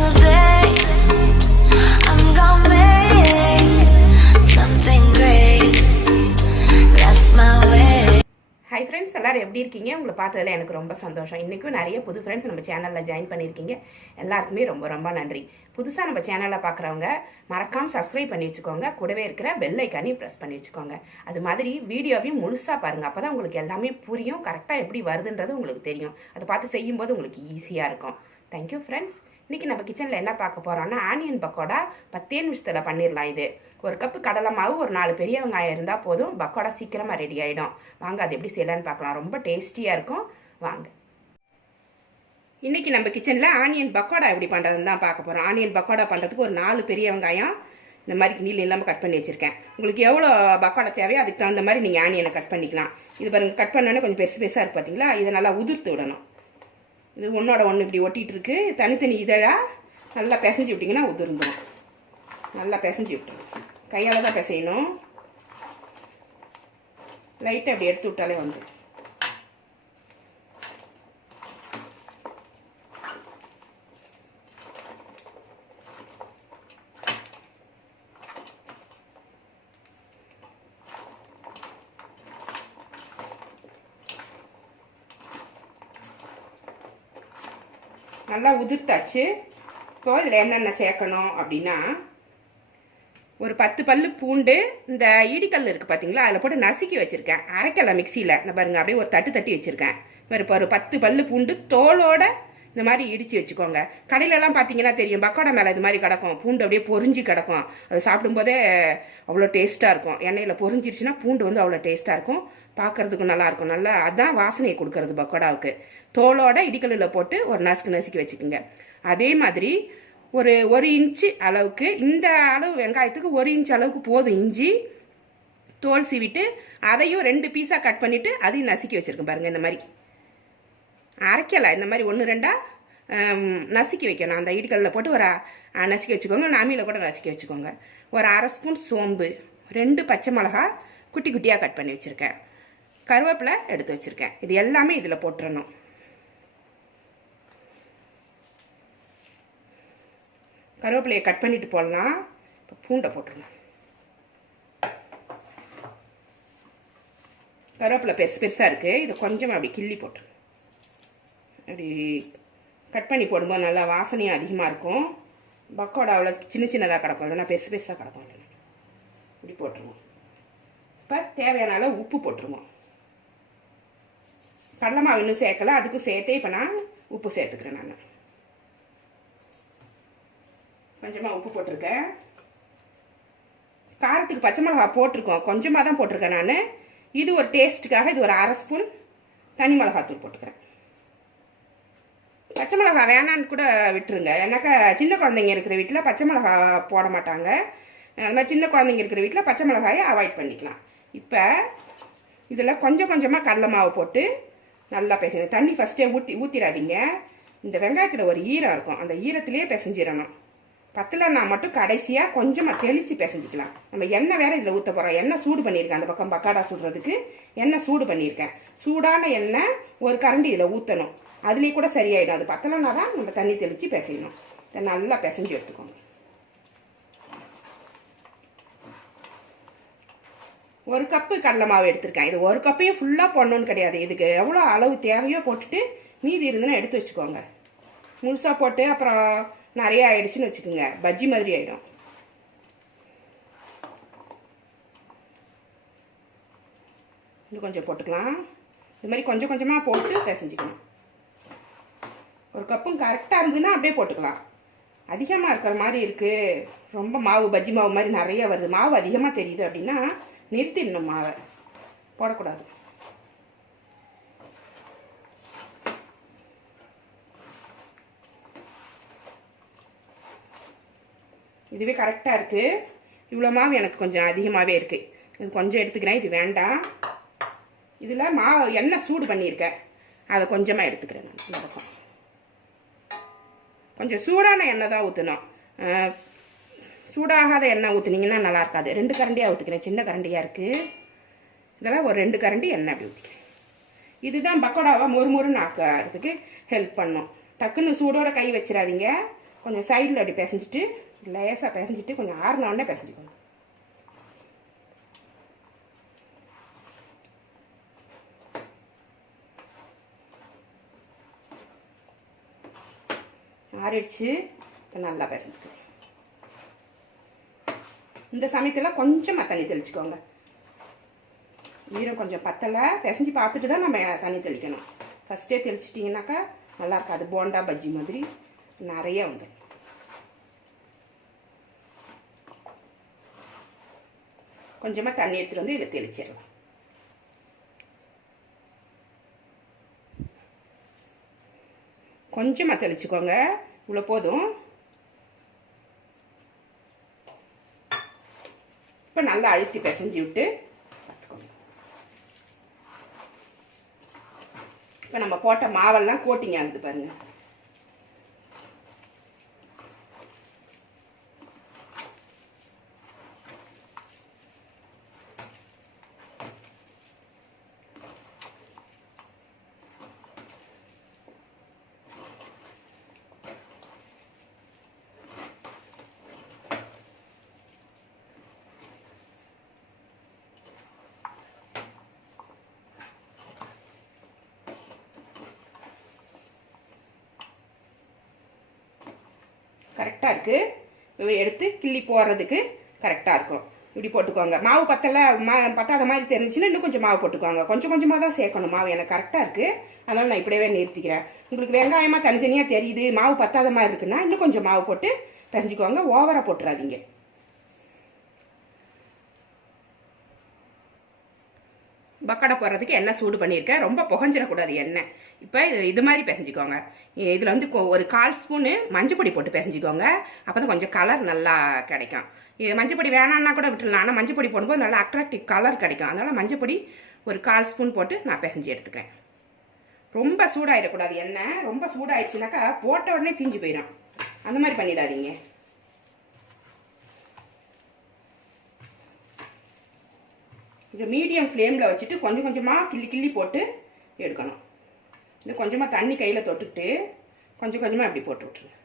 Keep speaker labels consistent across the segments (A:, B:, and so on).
A: single
B: friends எல்லோரும் எப்படி இருக்கீங்க? உங்களை பார்த்ததுல எனக்கு ரொம்ப சந்தோஷம். இன்றைக்கும் நிறைய புது ஃப்ரெண்ட்ஸ் நம்ம சேனலில் ஜாயின் பண்ணியிருக்கீங்க. எல்லாருக்குமே ரொம்ப ரொம்ப நன்றி. புதுசாக நம்ம சேனலில் பார்க்குறவங்க மறக்காமல் சப்ஸ்கிரைப் பண்ணி வச்சுக்கோங்க. கூடவே இருக்கிற பெல் ஐக்கானையும் ப்ரெஸ் பண்ணி வச்சுக்கோங்க. அது மாதிரி வீடியோவையும் முழுசாக பாருங்கள் அப்போ தான் உங்களுக்கு எல்லாமே புரியும். கரெக்டாக எப்படி வருதுன்றது உங்களுக்கு தெரியும். அதை பார்த்து செய்யும்போது உங்களுக்கு ஈஸியாக இருக்கும். தேங்க்யூ ஃப்ரெண்ட்ஸ் இன்றைக்கி நம்ம கிச்சனில் என்ன பார்க்க போகிறோம்னா ஆனியன் பக்கோடா பத்தே நிமிஷத்தில் பண்ணிடலாம் இது. ஒரு கப்பு கடலை மாவு ஒரு நாலு பெரிய வெங்காயம் இருந்தால் போதும் பக்கோடா சீக்கிரமாக ரெடி ஆகிடும் வாங்க அது எப்படி செய்யலான்னு பார்க்கலாம். ரொம்ப டேஸ்டியாக இருக்கும். வாங்க. இன்றைக்கி நம்ம கிச்சனில் ஆனியன் பக்கோடா எப்படி பண்ணுறதுன்னு தான் பார்க்க போகிறோம் ஆனியன் பக்கோடா பண்ணுறதுக்கு ஒரு நாலு பெரிய வெங்காயம் இந்த மாதிரி நீள் இல்லாமல் கட் பண்ணி வச்சுருக்கேன். உங்களுக்கு எவ்வளோ பக்கோடா தேவையோ அதுக்கு தகுந்த மாதிரி நீங்கள் ஆனியனை கட் பண்ணிக்கலாம். இது பாருங்கள் கட் பண்ணோன்னே கொஞ்சம் பெருசு பெருசாக இருக்குது பார்த்தீங்களா இதை நல்லா உதிர்த்து விடணும். இது ஒன்றோட ஒன்று இப்படி ஒட்டிகிட்ருக்கு தனித்தனி இதழாக நல்லா பிசைஞ்சு விட்டிங்கன்னா உதிர்ந்துடும் நல்லா பிசைஞ்சு விட்டுரும். கையால் தான் பிசையணும் லைட்டாக அப்படி எடுத்து விட்டாலே வந்துடும் நல்லா உதிர்த்தாச்சு. இப்போ இதில் என்னென்ன சேர்க்கணும் அப்படின்னா ஒரு பத்து பல்லு பூண்டு இந்த இடிக்கல் இருக்குது பார்த்தீங்களா அதில் போட்டு நசுக்கி வச்சுருக்கேன். அரைக்கலை மிக்சியில். இந்த பாருங்க அப்படியே ஒரு தட்டு தட்டி வச்சுருக்கேன். ஒரு இப்போ ஒரு பத்து பல்லு பூண்டு தோலோட இந்த மாதிரி இடித்து வச்சுக்கோங்க. கடையிலலாம் பார்த்தீங்கன்னா தெரியும் பக்கோடா மேலே இது மாதிரி கிடக்கும். பூண்டு அப்படியே பொரிஞ்சு கிடக்கும். அது சாப்பிடும்போதே அவ்வளோ டேஸ்ட்டாக இருக்கும். எண்ணெயில் பொறிஞ்சிருச்சுன்னா பூண்டு வந்து அவ்வளோ டேஸ்ட்டாக இருக்கும். பார்க்கறதுக்கும் நல்லா இருக்கும் நல்லா அதான் வாசனையை கொடுக்கறது பக்கோடாவுக்கு. தோலோட இடிக்கல்லில் போட்டு ஒரு நசுக்கு நசுக்கி வச்சுக்கோங்க. அதே மாதிரி ஒரு ஒரு இன்ச்சு அளவுக்கு இந்த அளவு வெங்காயத்துக்கு ஒரு இன்ச் அளவுக்கு போதும் இஞ்சி தோல் சீவிட்டு அதையும் ரெண்டு பீஸாக கட் பண்ணிவிட்டு அதையும் நசுக்கி வச்சுருக்கேன் பாருங்கள் இந்த மாதிரி. அரைக்கலை இந்த மாதிரி ஒன்று ரெண்டாக நசுக்கி வைக்கணும். அந்த இடிக்கல்லில் போட்டு ஒரு நசுக்கி வச்சுக்கோங்க. நாமியில் கூட நசுக்கி வச்சுக்கோங்க. ஒரு அரை ஸ்பூன் சோம்பு ரெண்டு பச்சை மிளகா குட்டி குட்டியாக கட் பண்ணி வச்சுருக்கேன். கருவேப்பிலை எடுத்து வச்சுருக்கேன். இது எல்லாமே இதில் போட்டுறணும். கருவேப்பிலையை கட் பண்ணிட்டு போடலாம். இப்போ பூண்டை போட்டுருணும் கருவேப்பிலை பெருசு பெருசாக இருக்குது இதை கொஞ்சம் அப்படி கிள்ளி போட்டு அப்படி கட் பண்ணி போடும்போது நல்லா வாசனையும் அதிகமாக இருக்கும். பக்கோடாவில் சின்ன சின்னதாக கிடக்கும். இல்லைன்னா பெருசு பெருசாக கிடக்கும். இல்லைன்னா இப்படி போட்டுருவோம் இப்போ தேவையான அளவு உப்பு போட்டுருவோம் கடலை மாவு இன்னும் சேர்க்கல. அதுக்கும் சேர்த்தே இப்போ நான் உப்பு சேர்த்துக்கிறேன் நான். கொஞ்சமாக உப்பு போட்டிருக்கேன். காரத்துக்கு பச்சை மிளகா போட்டிருக்கோம். கொஞ்சமாக தான் போட்டிருக்கேன் நான். இது ஒரு டேஸ்ட்டுக்காக இது ஒரு அரை ஸ்பூன் தனி மிளகாத்தூள் போட்டுக்கிறேன். பச்சை மிளகா வேணான்னு கூட விட்டுருங்க. ஏன்னாக்கா சின்ன குழந்தைங்க இருக்கிற வீட்டில் பச்சை மிளகா போட மாட்டாங்க. அது மாதிரி சின்ன குழந்தைங்க இருக்கிற வீட்டில் பச்சை மிளகாயை அவாய்ட் பண்ணிக்கலாம். இப்போ இதில் கொஞ்சம் கொஞ்சமாக கடலை மாவு போட்டு நல்லா பிசைங்க. தண்ணி ஃபஸ்ட்டே ஊற்றி ஊற்றிடாதீங்க இந்த வெங்காயத்தில் ஒரு ஈரம் இருக்கும். அந்த ஈரத்திலே பிசைஞ்சிடணும். பத்தலைன்னா மட்டும் கடைசியாக கொஞ்சமாக தெளித்து பிசைஞ்சிக்கலாம். நம்ம எண்ணெய் வேறு இதில் ஊற்ற போகிறோம் எண்ணெய் சூடு பண்ணியிருக்கேன். அந்த பக்கம் பக்காடா சுடுறதுக்கு எண்ணெய் சூடு பண்ணியிருக்கேன். சூடான எண்ணெய் ஒரு கரண்டி இதில் ஊற்றணும் அதுலேயே கூட சரியாயிடும். அது பத்தலைன்னா தான் நம்ம தண்ணி தெளித்து பிசையணும். இதை நல்லா பிசைஞ்சு எடுத்துக்கோங்க. ஒரு கப்பு கடலை மாவு எடுத்திருக்கேன். இது ஒரு கப்பையும் ஃபுல்லாக போடணும்னு கிடையாது. இதுக்கு எவ்வளோ அளவு தேவையோ போட்டுட்டு மீதி இருந்துன்னா எடுத்து வச்சுக்கோங்க. முழுசாக போட்டு அப்புறம் நிறைய ஆயிடுச்சுன்னு வச்சுக்கோங்க. பஜ்ஜி மாதிரி ஆகிடும் இன்னும் கொஞ்சம் போட்டுக்கலாம். இது மாதிரி கொஞ்சம் கொஞ்சமாக போட்டு பிசைஞ்சிக்கணும். ஒரு கப்பும் கரெக்டாக இருந்ததுன்னா அப்படியே போட்டுக்கலாம். அதிகமாக இருக்கிற மாதிரி இருக்குது ரொம்ப மாவு பஜ்ஜி மாவு மாதிரி நிறைய வருது. மாவு அதிகமாக தெரியுது அப்படின்னா நிறுத்திடணும் மாவை போடக்கூடாது. இதுவே கரெக்டாக இருக்குது இவ்வளோ மாவு எனக்கு கொஞ்சம் அதிகமாகவே இருக்குது இது கொஞ்சம் எடுத்துக்கிறேன். இது வேண்டாம். இதில் மாவு எண்ணெய் சூடு பண்ணியிருக்கேன் அதை கொஞ்சமாக எடுத்துக்கிறேன் நான். இந்த பக்கம். கொஞ்சம் சூடான எண்ணெய் தான் ஊற்றணும் சூடாகாத எண்ணெய் ஊற்றுனீங்கன்னா நல்லா இருக்காது ரெண்டு கரண்டியாக ஊற்றிக்கிறேன் சின்ன கரண்டியாக இருக்குது இதெல்லாம் ஒரு ரெண்டு கரண்டி எண்ணெய் அப்படி ஊற்றிக்கிறேன் இதுதான் பக்கோடாவை மொறு மொறுன்னு ஆக்கிறதுக்கு ஹெல்ப் பண்ணும். டக்குன்னு சூடோட கை வச்சிடாதீங்க. கொஞ்சம் சைடில் அப்படி பிசைஞ்சிட்டு லேசாக பிசைஞ்சிட்டு கொஞ்சம் ஆறுன உடனே பிசைஞ்சிக்கணும். ஆறிடுச்சு. இப்போ நல்லா பிசைஞ்சுக்கணும். இந்த சமயத்தில் கொஞ்சமாக தண்ணி தெளிச்சுக்கோங்க. ஈரம் கொஞ்சம் பத்தலை. பிசைஞ்சு பார்த்துட்டு தான் நம்ம தண்ணி தெளிக்கணும். ஃபஸ்ட்டே தெளிச்சிட்டிங்கனாக்கா நல்லா இருக்காது போண்டா பஜ்ஜி மாதிரி நிறைய வந்து கொஞ்சமாக தண்ணி எடுத்துகிட்டு வந்து இதை தெளிச்சிடலாம். கொஞ்சமாக தெளிச்சுக்கோங்க. இவ்வளோ போதும். இப்போ நல்லா அழுத்தி பிசைஞ்சு விட்டு பார்த்துக்கோங்க. இப்போ நம்ம போட்ட மாவெல்லாம் கோட்டிங் ஆகுது பாருங்க. கரெக்டாக இருக்குது எடுத்து கிள்ளி போடுறதுக்கு கரெக்டாக இருக்கும். இப்படி போட்டுக்கோங்க. மாவு பத்தல மா பத்தாத மாதிரி தெரிஞ்சுன்னா இன்னும் கொஞ்சம் மாவு போட்டுக்கோங்க. கொஞ்சம் கொஞ்சமாக தான் சேர்க்கணும். மாவு எனக்கு கரெக்டாக இருக்குது அதனால் நான் இப்படியே நிறுத்திக்கிறேன். உங்களுக்கு வெங்காயமாக தனித்தனியாக தெரியுது. மாவு பத்தாத மாதிரி இருக்குன்னா இன்னும் கொஞ்சம் மாவு போட்டு தெரிஞ்சுக்கோங்க ஓவராக போட்டுறாதீங்க. பக்கடை போடுறதுக்கு எண்ணெய் சூடு பண்ணியிருக்கேன். ரொம்ப புகஞ்சிடக்கூடாது எண்ணெய். இப்போ இது இது மாதிரி பிசைஞ்சிக்கோங்க. இதில் வந்து ஒரு கால் ஸ்பூனு மஞ்சப்பொடி போட்டு பிசைஞ்சிக்கோங்க. அப்போ தான் கொஞ்சம் கலர் நல்லா கிடைக்கும். இது மஞ்சப்பொடி வேணான்னா கூட விட்டுடலாம். ஆனால் மஞ்சப்பொடி போடும்போது நல்லா அட்ராக்டிவ் கலர் கிடைக்கும். அதனால் மஞ்சப்பொடி ஒரு கால் ஸ்பூன் போட்டு நான் பிசைஞ்சு எடுத்துக்கிறேன். ரொம்ப சூடாயிடக்கூடாது எண்ணெய். ரொம்ப சூடாயிடுச்சுனாக்கா போட்ட உடனே தீஞ்சு போயிடும். அந்த மாதிரி பண்ணிடாதீங்க. கொஞ்சம் மீடியம் ஃப்ளேமில் வச்சுட்டு கொஞ்சம் கொஞ்சமாக கிள்ளி கிள்ளி போட்டு எடுக்கணும். இது கொஞ்சமாக தண்ணி கையில் தொட்டுட்டு கொஞ்சம் கொஞ்சமாக இப்படி போட்டு விட்ருங்க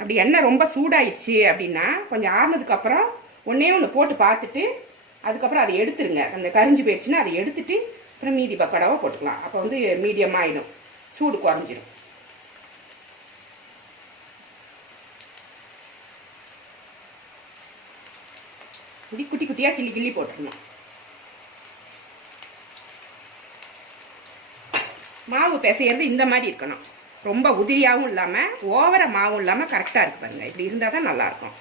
B: அப்படி எண்ணெய் ரொம்ப சூடாயிடுச்சு அப்படின்னா கொஞ்சம் ஆறுனதுக்கப்புறம் ஒன்றே ஒன்று போட்டு பார்த்துட்டு அதுக்கப்புறம் அதை எடுத்துருங்க. அந்த கரிஞ்சு போயிடுச்சுன்னா அதை எடுத்துட்டு அப்புறம் மீதி பக்கடாவை போட்டுக்கலாம். அப்போ வந்து மீடியமாக ஆயிடும் சூடு குறைஞ்சிடும் இப்படி குட்டி குட்டியாக கிள்ளி கிள்ளி போட்டுடணும். மாவு பிசையிறது இந்த மாதிரி இருக்கணும். ரொம்ப உதிரியாகவும் இல்லாமல் ஓவர மாவும் இல்லாமல் கரெக்டாக இருக்கு பாருங்கள் இப்படி இருந்தால் தான் நல்லாயிருக்கும்.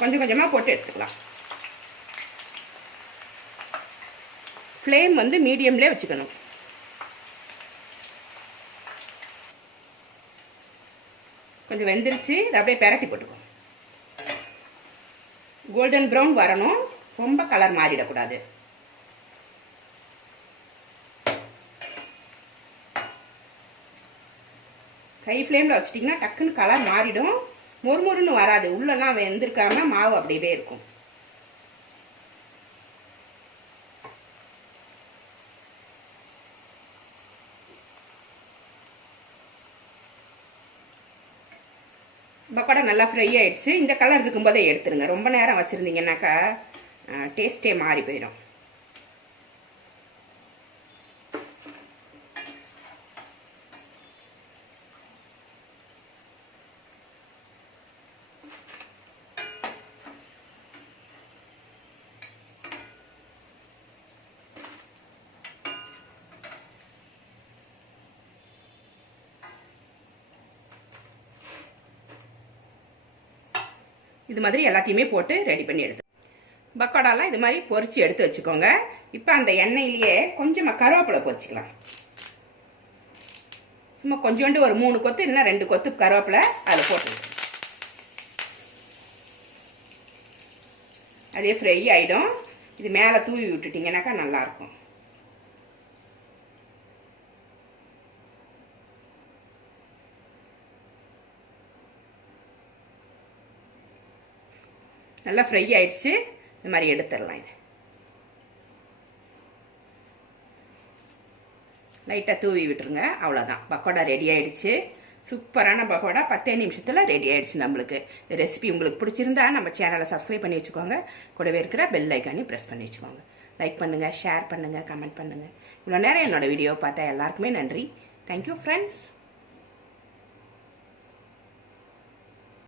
B: கொஞ்சம் கொஞ்சமாக போட்டு எடுத்துக்கலாம். ஃப்ளேம் வந்து மீடியம்லேயே வச்சுக்கணும். கொஞ்சம் வெந்துருச்சு. இதை அப்படியே பெரட்டி போட்டுக்கோ கோல்டன் ப்ரௌன் வரணும். ரொம்ப கலர் மாறிடக்கூடாது. கை ஃப்ளேமில் வச்சிட்டிங்கன்னா டக்குன்னு கலர் மாறிடும். மொறுமொறுன்னு வராது. உள்ளெல்லாம் வெந்திருக்காம மாவு அப்படியே இருக்கும். பக்கோடா நல்லா ஃப்ரை ஆகிடுச்சு இந்த கலர் இருக்கும்போதே எடுத்துருங்க. ரொம்ப நேரம் வச்சுருந்தீங்கன்னாக்கா டேஸ்ட்டே மாறி போயிடும். இது மாதிரி எல்லாத்தையுமே போட்டு ரெடி பண்ணி எடுத்து பக்கோடாலாம் இது மாதிரி பொறிச்சு எடுத்து வச்சுக்கோங்க. இப்போ அந்த எண்ணெயிலேயே கொஞ்சமாக கருவேப்பிலை பொறிச்சிக்கலாம். சும்மா கொஞ்சோண்டு ஒரு மூணு கொத்து இல்லைன்னா ரெண்டு கொத்து கருவேப்பிலை அதில் போட்டு அதே ஃப்ரை ஆகிடும் இது மேலே தூவி விட்டுட்டிங்கனாக்கா நல்லாயிருக்கும் நல்லா ஃப்ரை ஆயிடுச்சு. இந்த மாதிரி எடுத்துடலாம் இது. லைட்டாக தூவி விட்டுருங்க. அவ்வளோதான் பக்கோடா ரெடி ஆயிடுச்சு. சூப்பரான பகோடா பத்தே நிமிஷத்தில் ரெடி ஆகிடுச்சு நம்மளுக்கு. ரெசிபி உங்களுக்கு பிடிச்சிருந்தா நம்ம சேனலை சப்ஸ்கிரைப் பண்ணி வச்சுக்கோங்க. கூடவே இருக்கிற பெல் ஐக்கானே ப்ரெஸ் பண்ணி வச்சுக்கோங்க. லைக் பண்ணுங்கள் ஷேர் பண்ணுங்கள் கமெண்ட் பண்ணுங்கள் இவ்வளோ நேரம் என்னோடய வீடியோ பார்த்தா எல்லாருக்குமே நன்றி. Thank you friends